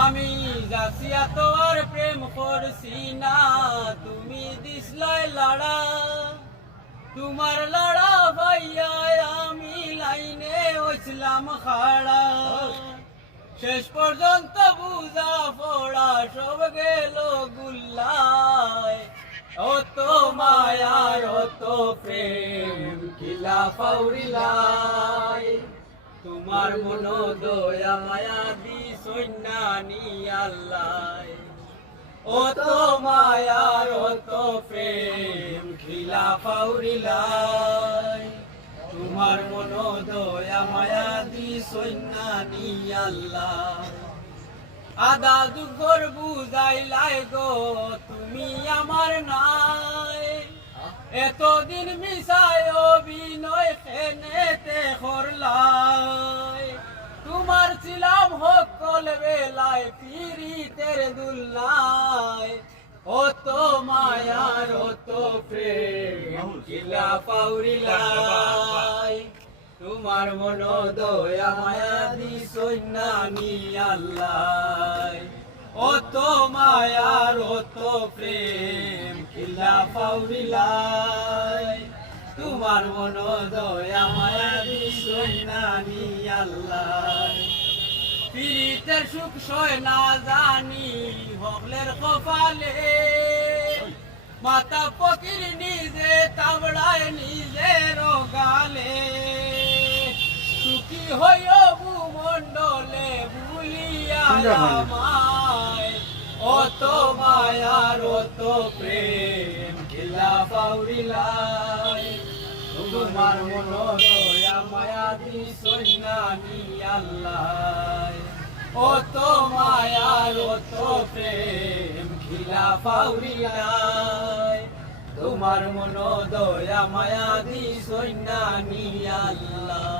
আমি যাচিয়া তোর প্রেম করছি না। তুমি দিসলাই লড়া, তোমার লড়া ভাইয়া আমি লাইনে ওইছিলাম খাড়া। শেষ পর্যন্ত বুঝা পড়া সব গেল গুল্লায়। ও তো মায়ার, ও তো প্রেম কিলা পাউরিলাই তোমার মন দয়া, মায়া দি সৈন্যানি আল্লাহ। ও তো মায়ার, ও তো প্রেম খিলা পাউরিলাই তোমার মন দয়া, মায়া দি সৈন্যানি আল্লাহ। আদা দুঃখর বুঝাইলাই গো, তুমি আমার নাই। এতদিন মিশায় বেলায় পিরিতের দুল্লায় ও তো মায়ার, ও তো প্রেম কিলা পাউরিলাই তোমার মন দয়া মায়া দি সৈন্যানি আল্লাহ। ও তো মায়ার, ও তো প্রেম কিলা পাউরিলাই তোমার মন দয়া মায়া দি সৈন্যানি আল্লাহ। পীড়িতের সুখ সয় না জানি হকলের কপালে। মাতা ফকির নিজে তাবড়ায় নিজে রোগালে। সুখী হইও ভূমণ্ডলে ভুলিয়া আমায় অত মায়ার অত প্রেম খেলা পাউরিলাই তোমার মন দয়া মায়া দি সৈন্যানি আল্লাহ। ও তো মায়ার ও তো প্রেম খিলা পাউরিয়ায় তোমার মন দয়া মায়া দি সৈন্যানি আল্লাহ।